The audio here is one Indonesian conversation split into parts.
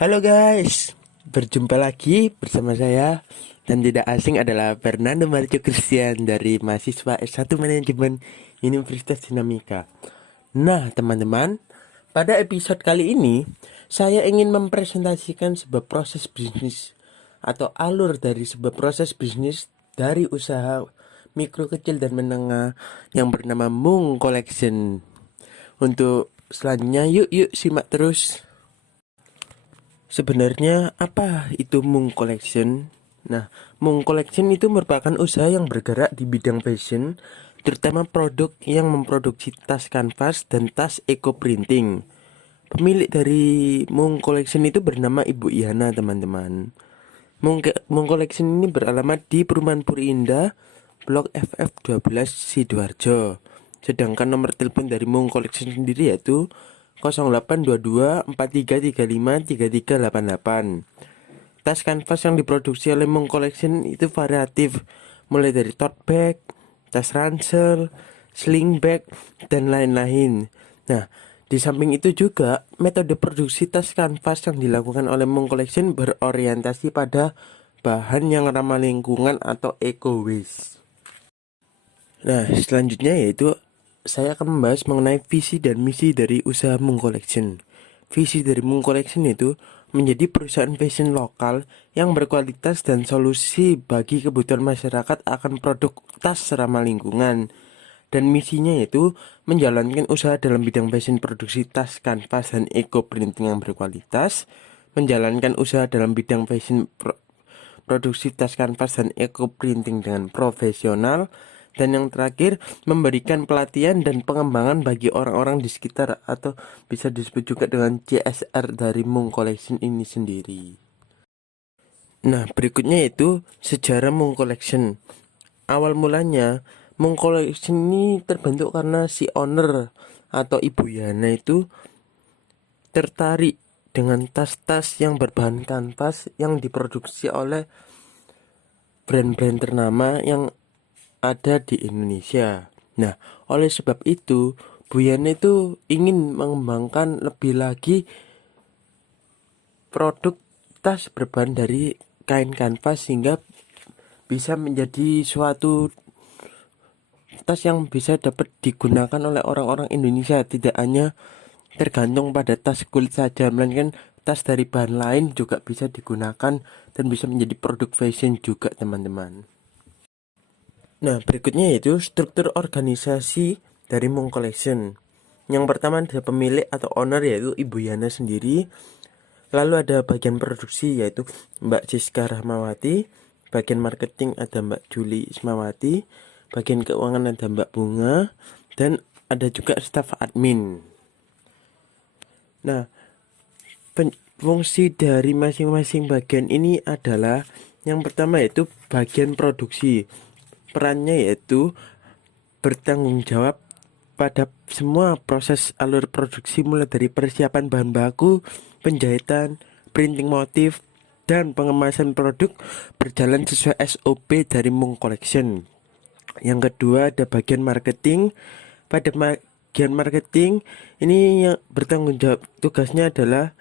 Halo guys, berjumpa lagi bersama saya dan tidak asing adalah Fernando Marco Christian dari mahasiswa S1 Manajemen Universitas Dinamika. Nah teman-teman, pada episode kali ini saya ingin mempresentasikan sebuah proses bisnis atau alur dari sebuah proses bisnis dari usaha mikro kecil dan menengah yang bernama Mung Collection. Untuk selanjutnya yuk simak terus. Sebenarnya apa itu Mung Collection? Nah, Mung Collection itu merupakan usaha yang bergerak di bidang fashion, terutama produk yang memproduksi tas kanvas dan tas eco printing. Pemilik dari Mung Collection itu bernama Ibu Yana, teman-teman. Mung Collection ini beralamat di Perumahan Puri Indah, Blok FF12 Sidoarjo. Sedangkan nomor telepon dari Mung Collection sendiri yaitu 0822 4335 3388. Tas kanvas yang diproduksi oleh Mung Collection itu variatif, mulai dari tote bag, tas ransel, sling bag, dan lain-lain. Nah, di samping itu juga metode produksi tas kanvas yang dilakukan oleh Mung Collection berorientasi pada bahan yang ramah lingkungan atau eco waste. Nah, selanjutnya yaitu saya akan membahas mengenai visi dan misi dari usaha Mung Collection. Visi dari Mung Collection itu menjadi perusahaan fashion lokal yang berkualitas dan solusi bagi kebutuhan masyarakat akan produk tas ramah lingkungan. Dan misinya yaitu menjalankan usaha dalam bidang fashion produksi tas, kanvas, dan eco printing yang berkualitas, menjalankan usaha dalam bidang fashion produksi tas kanvas dan eco printing dengan profesional, dan yang terakhir memberikan pelatihan dan pengembangan bagi orang-orang di sekitar atau bisa disebut juga dengan CSR dari Mung Collection ini sendiri. Nah, berikutnya yaitu sejarah Mung Collection. Awal mulanya Mung Collection ini terbentuk karena si owner atau Ibu Yana itu tertarik dengan tas-tas yang berbahan kanvas yang diproduksi oleh brand-brand ternama yang ada di Indonesia. Nah, oleh sebab itu, Bu Yana itu ingin mengembangkan lebih lagi produk tas berbahan dari kain kanvas sehingga bisa menjadi suatu tas yang bisa dapat digunakan oleh orang-orang Indonesia, tidak hanya tergantung pada tas kulit saja, melainkan tas dari bahan lain juga bisa digunakan dan bisa menjadi produk fashion juga, teman-teman. Nah, berikutnya yaitu struktur organisasi dari Mung Collection. Yang pertama ada pemilik atau owner yaitu Ibu Yana sendiri. Lalu ada bagian produksi yaitu Mbak Siska Rahmawati. Bagian marketing ada Mbak Juli Ismawati. Bagian keuangan ada Mbak Bunga. Dan ada juga staf admin. Nah, fungsi dari masing-masing bagian ini adalah yang pertama yaitu bagian produksi. Perannya yaitu bertanggung jawab pada semua proses alur produksi mulai dari persiapan bahan baku, penjahitan, printing motif, dan pengemasan produk berjalan sesuai SOP dari Mung Collection. Yang kedua ada bagian marketing. Pada bagian marketing ini yang bertanggung jawab tugasnya adalah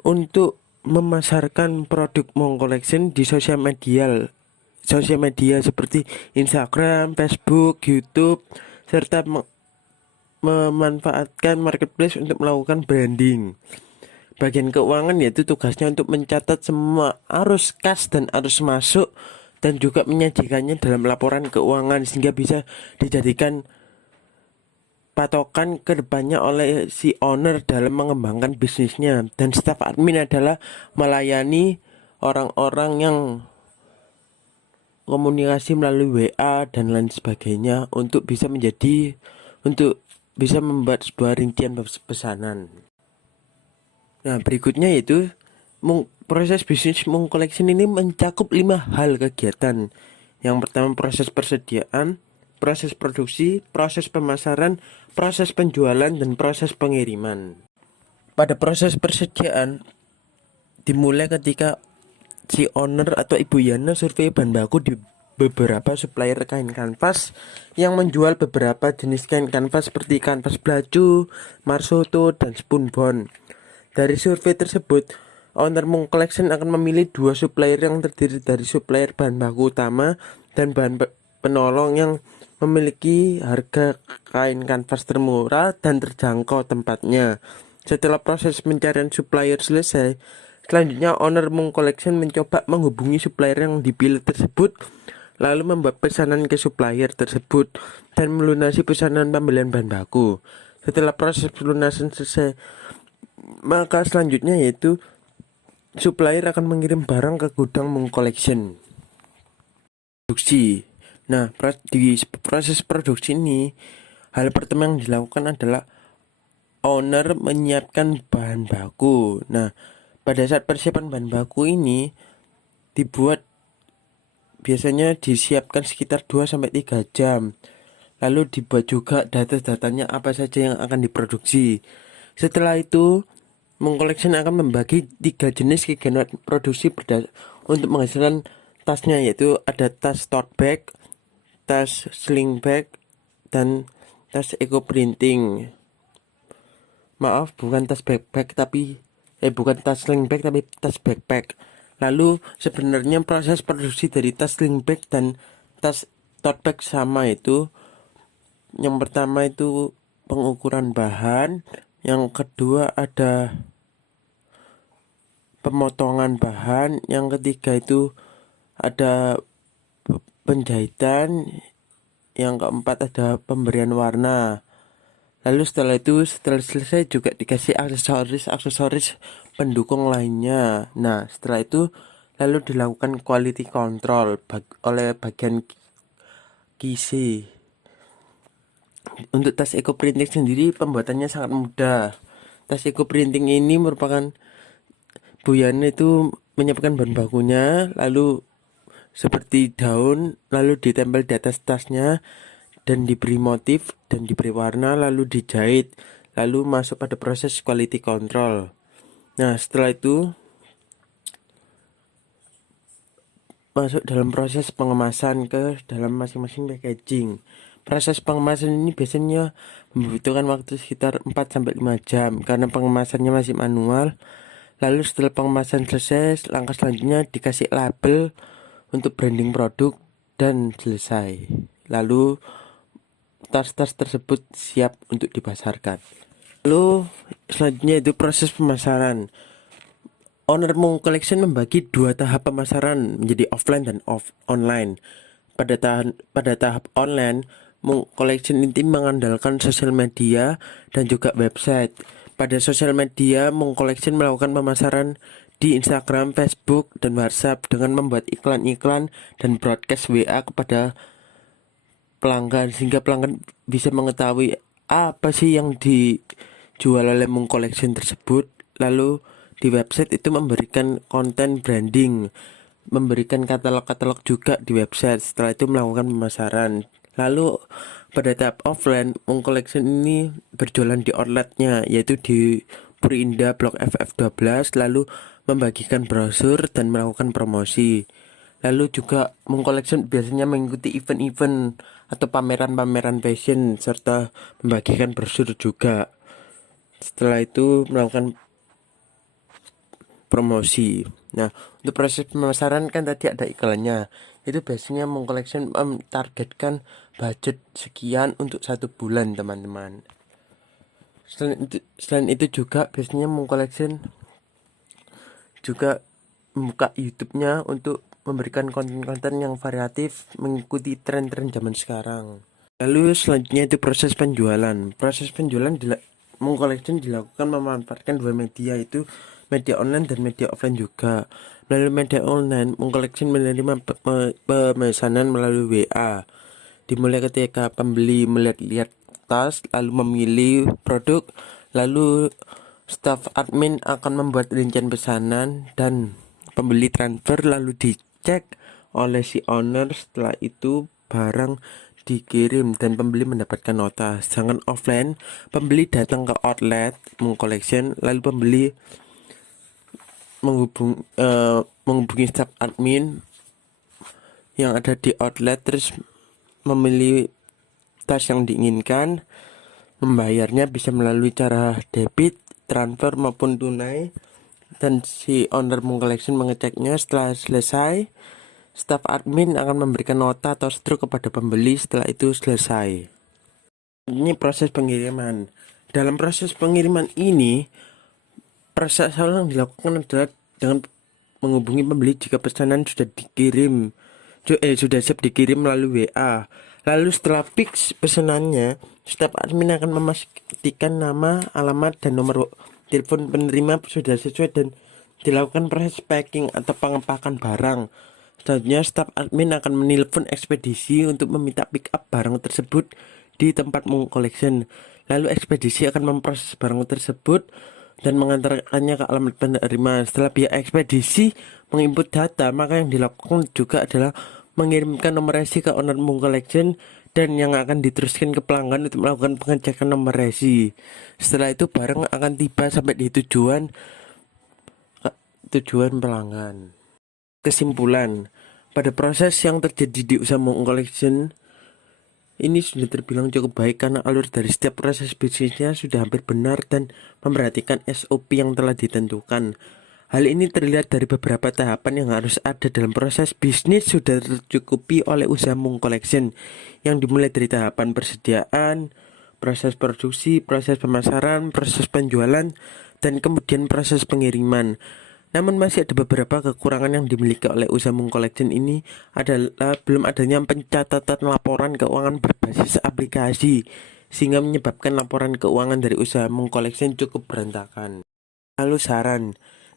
untuk memasarkan produk Mung Collection di sosial media seperti Instagram, Facebook, YouTube, serta memanfaatkan marketplace untuk melakukan branding. Bagian keuangan yaitu tugasnya untuk mencatat semua arus kas dan arus masuk dan juga menyajikannya dalam laporan keuangan sehingga bisa dijadikan patokan kedepannya oleh si owner dalam mengembangkan bisnisnya. Dan staf admin adalah melayani orang-orang yang komunikasi melalui WA dan lain sebagainya untuk bisa membuat sebuah rincian pesanan. Nah, berikutnya yaitu proses bisnis Mung Collection ini mencakup 5 hal kegiatan. Yang pertama proses persediaan, proses produksi, proses pemasaran, proses penjualan, dan proses pengiriman. Pada proses persediaan dimulai ketika si owner atau Ibu Yana survei bahan baku di beberapa supplier kain kanvas yang menjual beberapa jenis kain kanvas seperti kanvas belacu, marsoto, dan spunbond. Dari survei tersebut, owner Mung Collection akan memilih 2 supplier yang terdiri dari supplier bahan baku utama dan bahan penolong yang memiliki harga kain kanvas termurah dan terjangkau tempatnya. Setelah proses pencarian supplier selesai, selanjutnya owner Mung Collection mencoba menghubungi supplier yang dipilih tersebut, lalu membuat pesanan ke supplier tersebut dan melunasi pesanan pembelian bahan baku. Setelah proses pelunasan selesai, maka selanjutnya yaitu supplier akan mengirim barang ke gudang Mung Collection. Produksi. Nah, di proses produksi ini, hal pertama yang dilakukan adalah owner menyiapkan bahan baku. Nah, pada saat persiapan bahan baku ini biasanya disiapkan sekitar 2-3 jam. Lalu dibuat juga data-datanya apa saja yang akan diproduksi. Setelah itu, Mung Collection akan membagi 3 jenis kegiatan produksi untuk menghasilkan tasnya, yaitu ada tas tote bag, tas sling bag, dan tas eco printing. Maaf, bukan tas backpack bukan tas sling bag tapi tas backpack. Lalu sebenarnya proses produksi dari tas sling bag dan tas tote bag sama, itu yang pertama itu pengukuran bahan, yang kedua ada pemotongan bahan, yang ketiga itu ada penjahitan, yang keempat ada pemberian warna. Lalu setelah selesai juga dikasih aksesoris pendukung lainnya. Nah, setelah itu lalu dilakukan quality control oleh bagian QC. Untuk tas eco printing sendiri pembuatannya sangat mudah. Tas eco printing ini merupakan Buyan itu menyiapkan bahan bakunya, lalu seperti daun, lalu ditempel di atas tasnya dan diberi motif dan diberi warna, lalu dijahit, lalu masuk pada proses quality control. Nah, setelah itu masuk dalam proses pengemasan ke dalam masing-masing packaging. Proses pengemasan ini biasanya membutuhkan waktu sekitar 4-5 jam karena pengemasannya masih manual. Lalu setelah pengemasan selesai, langkah selanjutnya dikasih label untuk branding produk dan selesai. Lalu tas-tas tersebut siap untuk dipasarkan. Lalu selanjutnya itu proses pemasaran. Owner Mung Collection membagi 2 tahap pemasaran menjadi offline dan online. Pada tahap online, Mung Collection ini mengandalkan sosial media dan juga website. Pada sosial media, Mung Collection melakukan pemasaran di Instagram, Facebook, dan WhatsApp dengan membuat iklan-iklan dan broadcast WA kepada pelanggan, sehingga pelanggan bisa mengetahui apa sih yang dijual oleh Mung Collection tersebut. Lalu di website itu memberikan konten branding, memberikan katalog-katalog juga di website. Setelah itu melakukan pemasaran. Lalu pada tahap offline, Mung Collection ini berjualan di outletnya, yaitu di Puriindah Blok FF12, lalu membagikan brosur dan melakukan promosi. Lalu juga Mung Collection biasanya mengikuti event-event atau pameran-pameran fashion serta membagikan brosur juga. Setelah itu melakukan promosi. Nah, untuk proses pemasaran kan tadi ada iklannya. Itu biasanya Mung Collection targetkan budget sekian untuk 1 bulan, teman-teman. Selain itu juga biasanya Mung Collection juga membuka YouTube-nya untuk memberikan konten-konten yang variatif mengikuti tren-tren zaman sekarang. Lalu selanjutnya itu proses penjualan. Proses penjualan Mung Collection dilakukan memanfaatkan 2 media, itu media online dan media offline juga. Melalui media online, Mung Collection menerima pemesanan melalui WA. Dimulai ketika pembeli melihat-lihat tas, lalu memilih produk, lalu staf admin akan membuat rincian pesanan dan pembeli transfer, lalu dicek oleh si owner. Setelah itu barang dikirim dan pembeli mendapatkan nota. Sedangkan offline, pembeli datang ke outlet Mung Collection, lalu pembeli menghubungi staf admin yang ada di outlet, terus memilih tas yang diinginkan. Membayarnya bisa melalui cara debit, transfer maupun tunai. dan si owner Mung Collection mengeceknya. Setelah selesai, staf admin akan memberikan nota atau struk kepada pembeli setelah itu selesai. Ini proses pengiriman. Dalam proses pengiriman ini, proses awal yang dilakukan adalah dengan menghubungi pembeli jika pesanan sudah siap dikirim melalui WA. Lalu setelah fix pesanannya, staf admin akan memastikan nama, alamat, dan nomor telepon penerima sudah sesuai dan dilakukan proses packing atau pengepakan barang. Selanjutnya, staf admin akan menelpon ekspedisi untuk meminta pick up barang tersebut di tempat Mung Collection. Lalu ekspedisi akan memproses barang tersebut dan mengantarkannya ke alamat penerima. Setelah pihak ekspedisi menginput data, maka yang dilakukan juga adalah mengirimkan nomor resi ke owner Mung Collection dan yang akan diteruskan ke pelanggan untuk melakukan pengecekan nomor resi. Setelah itu barang akan tiba sampai di tujuan pelanggan. Kesimpulan, pada proses yang terjadi di usaha Mung Collection ini sudah terbilang cukup baik karena alur dari setiap proses bisnisnya sudah hampir benar dan memperhatikan SOP yang telah ditentukan. Hal ini terlihat dari beberapa tahapan yang harus ada dalam proses bisnis sudah tercukupi oleh usaha Mung Collection, yang dimulai dari tahapan persediaan, proses produksi, proses pemasaran, proses penjualan, dan kemudian proses pengiriman. Namun masih ada beberapa kekurangan yang dimiliki oleh usaha Mung Collection ini adalah belum adanya pencatatan laporan keuangan berbasis aplikasi, sehingga menyebabkan laporan keuangan dari usaha Mung Collection cukup berantakan. Lalu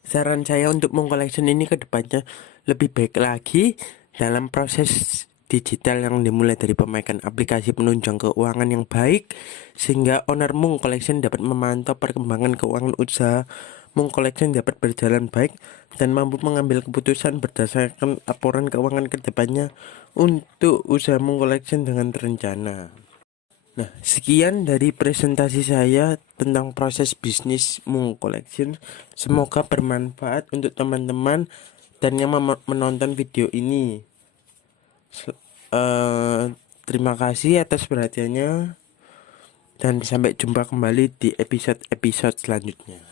saran saya untuk Mung Collection ini ke depannya lebih baik lagi dalam proses digital yang dimulai dari pemakaian aplikasi penunjang keuangan yang baik, sehingga owner Mung Collection dapat memantau perkembangan keuangan usaha Mung Collection dapat berjalan baik dan mampu mengambil keputusan berdasarkan laporan keuangan ke depannya untuk usaha Mung Collection dengan terencana. Nah, sekian dari presentasi saya tentang proses bisnis Mung Collection. Semoga bermanfaat untuk teman-teman dan yang menonton video ini. Terima kasih atas perhatiannya dan sampai jumpa kembali di episode-episode selanjutnya.